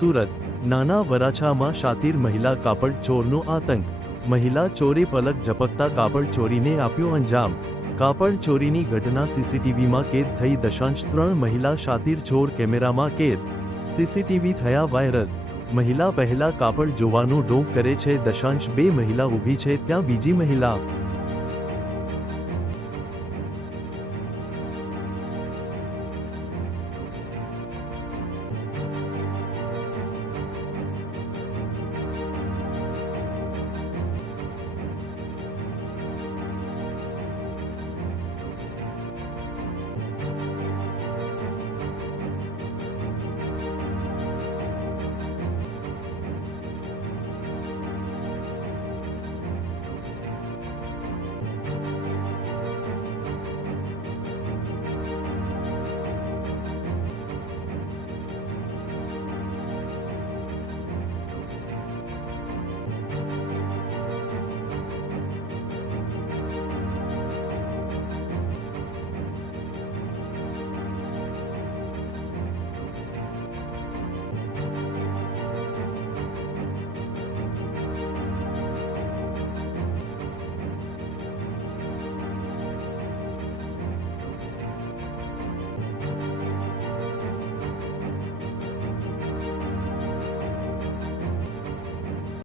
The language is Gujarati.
સુરત, નાના વરાછામાં શાતીર મહિલા કાપડ ચોરનો આતંક. મહિલા ચોરે પલક ઝપકતા કાપડ ચોરીને આપ્યો અંજામ. કાપડ ચોરીની ઘટના સીસીટીવીમાં કેદ થઈ દશાંશ ત્રણ મહિલા શાતીર ચોર કેમેરામાં કેદ. સીસીટીવી થયા વાયરલ. મહિલા પહેલા કાપડ જોવાનું ઢોંગ કરે છે, દશાંશ બે મહિલા ઊભી છે, ત્યાં બીજી મહિલા